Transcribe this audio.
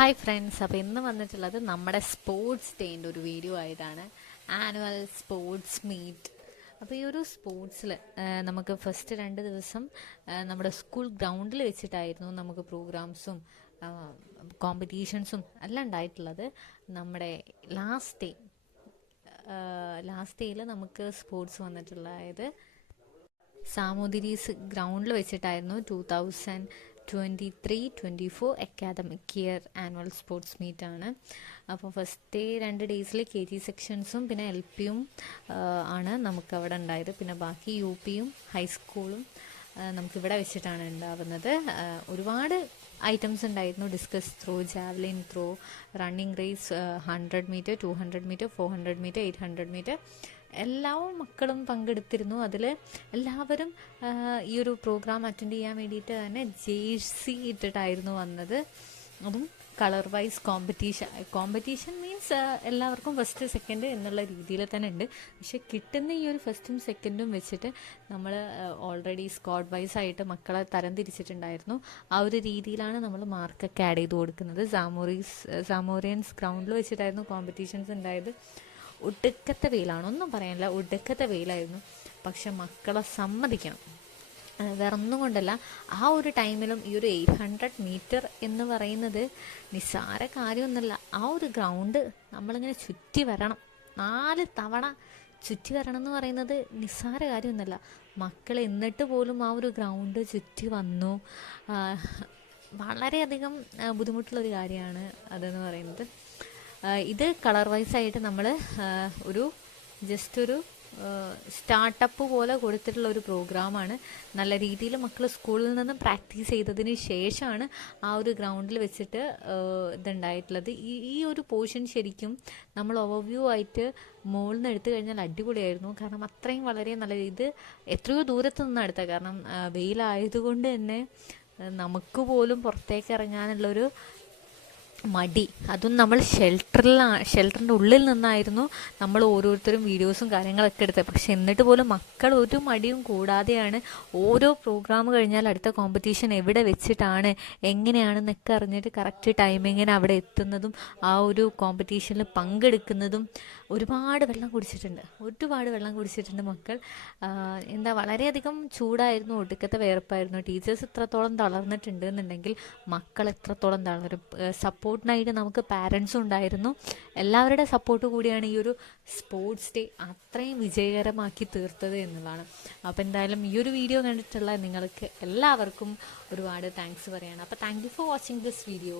Hi friends, അപ്പോൾ ഇന്ന് വന്നിട്ടുള്ളത് നമ്മുടെ സ്പോർട്സ് ഡേൻ്റെ ഒരു വീഡിയോ ആയിട്ടാണ്. Annual sports meet. അപ്പോൾ ഈ ഒരു സ്പോർട്സിൽ നമുക്ക് ഫസ്റ്റ് 2 ദിവസം നമ്മുടെ സ്കൂൾ ഗ്രൗണ്ടിൽ വെച്ചിട്ടായിരുന്നു നമുക്ക് പ്രോഗ്രാംസും കോമ്പറ്റീഷൻസും എല്ലാം ഉണ്ടായിട്ടുള്ളത്. നമ്മുടെ ലാസ്റ്റ് ഡേയിൽ നമുക്ക് സ്പോർട്സ് വന്നിട്ടുള്ളത് സാമൂതിരീസ് ഗ്രൗണ്ടിൽ വെച്ചിട്ടായിരുന്നു. 2023-24 അക്കാദമിക് ഇയർ ആനുവൽ സ്പോർട്സ് മീറ്റാണ്. അപ്പോൾ ഫസ്റ്റ് 2 ഡേയ്സിൽ KG സെക്ഷൻസും പിന്നെ LPയും ആണ് നമുക്കവിടെ ഉണ്ടായത്. പിന്നെ ബാക്കി UPയും ഹൈസ്കൂളും നമുക്കിവിടെ വെച്ചിട്ടാണ് ഉണ്ടാവുന്നത്. ഒരുപാട് ഐറ്റംസ് ഉണ്ടായിരുന്നു. Discus throw, javelin throw, running race, 100 metre, 200 metre, 400 metre, 800 metre എല്ലാ മക്കളും പങ്കെടുത്തിരുന്നു. അതിൽ എല്ലാവരും ഈ ഒരു പ്രോഗ്രാം അറ്റൻഡ് ചെയ്യാൻ വേണ്ടിയിട്ട് തന്നെ ജേഴ്സി ഇട്ടിട്ടായിരുന്നു വന്നത്. അതും കളർ വൈസ് കോമ്പറ്റീഷൻ മീൻസ് എല്ലാവർക്കും ഫസ്റ്റ് സെക്കൻഡ് എന്നുള്ള രീതിയിൽ തന്നെ ഉണ്ട്. പക്ഷെ കിട്ടുന്ന ഈ ഒരു ഫസ്റ്റും സെക്കൻഡും വെച്ചിട്ട് നമ്മൾ ഓൾറെഡി സ്ക്വാഡ് വൈസ് ആയിട്ട് മക്കളെ തരം തിരിച്ചിട്ടുണ്ടായിരുന്നു. ആ ഒരു രീതിയിലാണ് നമ്മൾ മാർക്കൊക്കെ ആഡ് ചെയ്ത് കൊടുക്കുന്നത്. സാമോറിയൻസ് ഗ്രൗണ്ടിൽ വെച്ചിട്ടായിരുന്നു കോമ്പറ്റീഷൻസ് ഉണ്ടായത്. ഒടുക്കത്തെ വെയിലാണ്, ഒന്നും പറയാനില്ല, ഒടുക്കത്തെ വെയിലായിരുന്നു. പക്ഷെ മക്കളെ സമ്മതിക്കണം, വേറെ ഒന്നും കൊണ്ടല്ല. ആ ഒരു ടൈമിലും ഈ ഒരു 800 മീറ്റർ എന്ന് പറയുന്നത് നിസ്സാര കാര്യമൊന്നുമല്ല. ആ ഒരു ഗ്രൗണ്ട് നമ്മളിങ്ങനെ ചുറ്റി വരണം, 4 തവണ ചുറ്റി വരണം എന്ന് പറയുന്നത് നിസ്സാര കാര്യമൊന്നുമല്ല. മക്കൾ എന്നിട്ട് പോലും ആ ഒരു ഗ്രൗണ്ട് ചുറ്റി വന്നു. വളരെയധികം ബുദ്ധിമുട്ടുള്ളൊരു കാര്യമാണ് അതെന്ന് പറയുന്നത്. ഇത് കളർ വൈസ് ആയിട്ട് നമ്മൾ ജസ്റ്റ് ഒരു സ്റ്റാർട്ടപ്പ് പോലെ കൊടുത്തിട്ടുള്ള ഒരു പ്രോഗ്രാമാണ്. നല്ല രീതിയിൽ മക്കൾ സ്കൂളിൽ നിന്ന് പ്രാക്ടീസ് ചെയ്തതിന് ശേഷമാണ് ആ ഒരു ഗ്രൗണ്ടിൽ വെച്ചിട്ട് ഇതുണ്ടായിട്ടുള്ളത്. ഈ ഒരു പോർഷൻ ശരിക്കും നമ്മൾ ഓവർവ്യൂ ആയിട്ട് മുകളിൽ നിന്ന് എടുത്തു കഴിഞ്ഞാൽ അടിപൊളിയായിരുന്നു. കാരണം അത്രയും വളരെ നല്ല ഇത് എത്രയോ ദൂരത്ത് നിന്ന് എടുത്ത, കാരണം വെയിലായതുകൊണ്ട് തന്നെ നമുക്ക് പോലും പുറത്തേക്ക് ഇറങ്ങാനുള്ളൊരു മടി. അതും നമ്മൾ ഷെൽട്ടറിൻ്റെ ഉള്ളിൽ നിന്നായിരുന്നു നമ്മൾ ഓരോരുത്തരും വീഡിയോസും കാര്യങ്ങളൊക്കെ എടുത്തത്. പക്ഷെ എന്നിട്ട് പോലും മക്കൾ ഒരു മടിയും കൂടാതെയാണ് ഓരോ പ്രോഗ്രാം കഴിഞ്ഞാൽ അടുത്ത കോമ്പറ്റീഷൻ എവിടെ വെച്ചിട്ടാണ് എങ്ങനെയാണെന്നൊക്കെ അറിഞ്ഞിട്ട് കറക്റ്റ് ടൈമിങ്ങിന് അവിടെ എത്തുന്നതും ആ ഒരു കോമ്പറ്റീഷനിൽ പങ്കെടുക്കുന്നതും. ഒരുപാട് വെള്ളം കുടിച്ചിട്ടുണ്ട് മക്കൾ. വളരെയധികം ചൂടായിരുന്നു, ഒടുക്കത്തെ വേർപ്പായിരുന്നു. ടീച്ചേഴ്സ് ഇത്രത്തോളം തളർന്നിട്ടുണ്ട് എന്നുണ്ടെങ്കിൽ മക്കൾ എത്രത്തോളം തളർന്നു. സപ്പോർട്ടിനായിട്ട് നമുക്ക് പാരൻസും ഉണ്ടായിരുന്നു. എല്ലാവരുടെ സപ്പോർട്ട് കൂടിയാണ് ഈ ഒരു സ്പോർട്സ് ഡേ അത്രയും വിജയകരമാക്കി തീർത്തത് എന്നുള്ളതാണ്. അപ്പോൾ എന്തായാലും ഈ ഒരു വീഡിയോ കണ്ടിട്ടുള്ള നിങ്ങൾക്ക് എല്ലാവർക്കും ഒരുപാട് താങ്ക്സ് പറയാണ്. അപ്പോൾ thank you for watching this video.